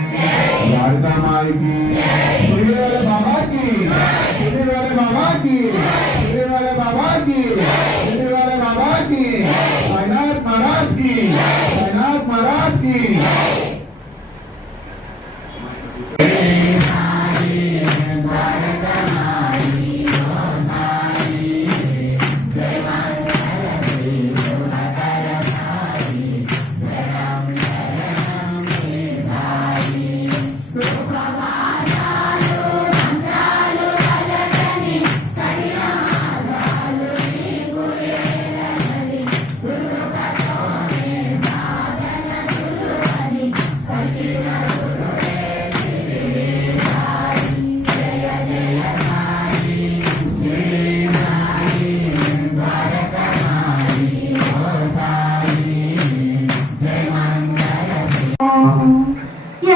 राधिका माई की, शिरडी वाले बाबा की, शिरडी वाले बाबा की, शिरडी वाले बाबा की, शिरडी वाले बाबा की, साईनाथ महाराज की, साईनाथ महाराज की।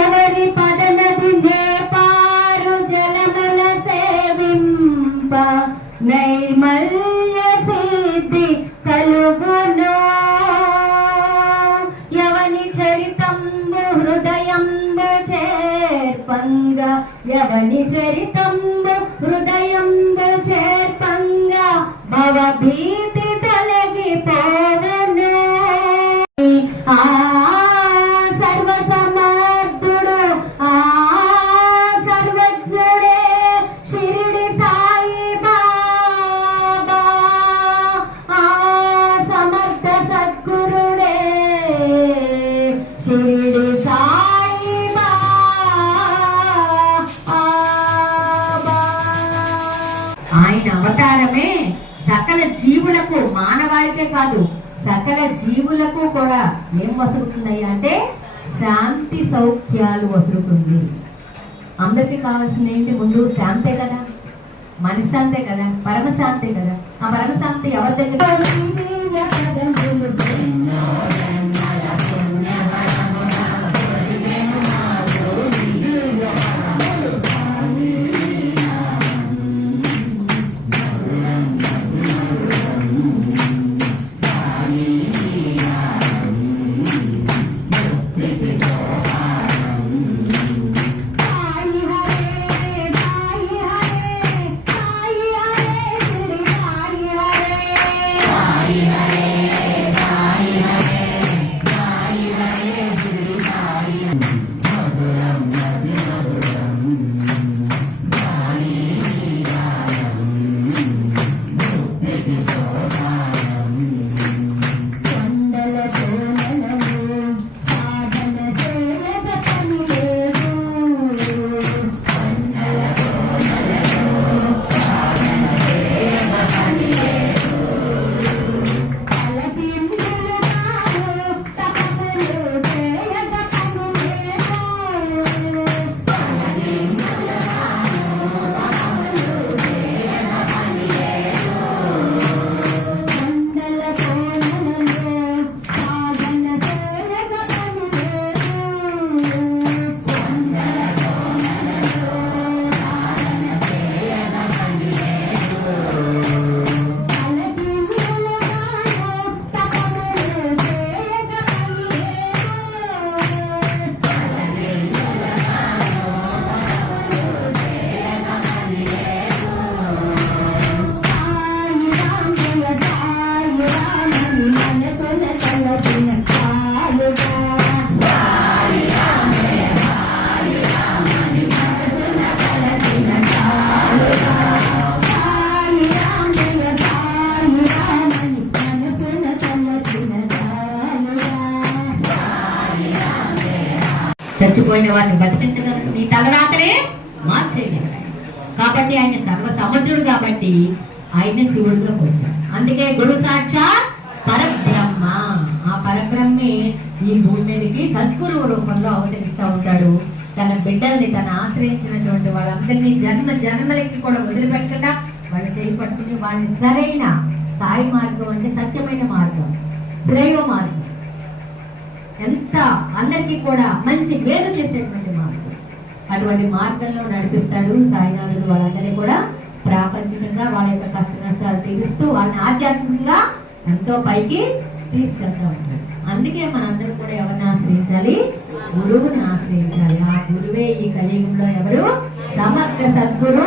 ఎవరి పదనది నేపారు జలమల సేవింప నైర్మల్య సిద్ధి కలుగును ఎవని చరితంబు హృదయంబు చేర్పంగా ఎవని చరితంబు హృదయంబు చేర్పంగా భవభీతి తొలగిపోవను ఆయన అవతారమే సకల జీవులకు మానవాళికే కాదు సకల జీవులకు కూడా ఏం వసులుతున్నాయి అంటే శాంతి సౌఖ్యాలు వసులుతుంది. అందరికీ కావాల్సింది ఏంటి? ముందు శాంతే కదా, మనశ్శాంతే కదా, పరమశాంతే కదా. ఆ పరమశాంతి ఎవరి దగ్గర? చచ్చిపోయిన వారిని బతికించగలరు, మీ తలరాతనే మార్చేయగలరు. కాబట్టి ఆయన సర్వ సముద్రుడు కాబట్టి ఆయన శివుడుగా వచ్చాడు. అందుకే గురు సాక్షాత్ పరబ్రహ్మ. ఆ పరబ్రహ్మే ఈ భూమి మీదకి సద్గురువు రూపంలో అవతరిస్తూ ఉంటాడు. తన బిడ్డల్ని తను ఆశ్రయించినటువంటి వాళ్ళందరినీ జన్మ జన్మలకి కూడా వదిలిపెట్టకుండా వాళ్ళు చేపట్టుకుని వాళ్ళని సరైన స్థాయి మార్గం అంటే సత్యమైన మార్గం, శ్రేయో మార్గం, ఎంత అందరికీ కూడా మంచి మేలు చేసేటువంటి మార్గం, అటువంటి మార్గంలో నడిపిస్తాడు సాయినాథుడు. వాళ్ళందరినీ కూడా ప్రాపంచికంగా వాళ్ళ యొక్క కష్ట నష్టాలు తీరుస్తూ వాళ్ళని ఆధ్యాత్మికంగా ఎంతో పైకి తీసుకెళ్తా ఉంటాడు. అందుకే మనందరూ కూడా ఎవరిని ఆశ్రయించాలి? గురువుని ఆశ్రయించాలి. ఆ గురువే ఈ కలియుగంలో ఎవరు? సమగ్ర సద్గురు